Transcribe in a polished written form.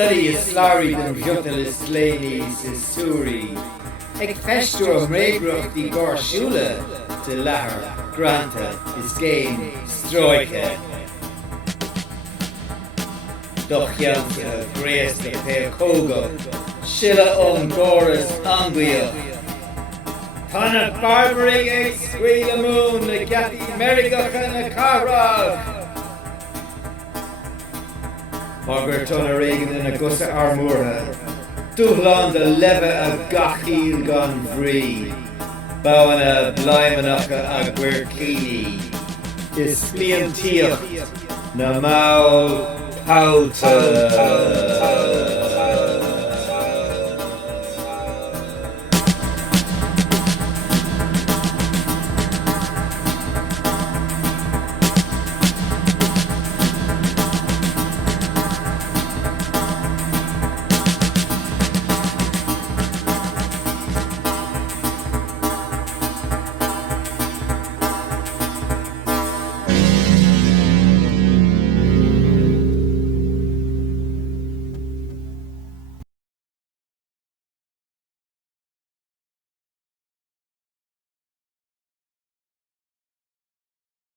study is slurry than jutal is slaney's is suri. Eg festro mregruf di gorshula to lahar granta is game stroike. Doch jansa grace the pair kogo shilla goras anguia. Tana barbering egg squeal the moon the gatti merigach and the carrog. Margaret Tona Reagan in a gussa armura. Duhlan the leva of gachil gone free. Bowana blimanaka a guerkini. Is splian teoch na maul pauta.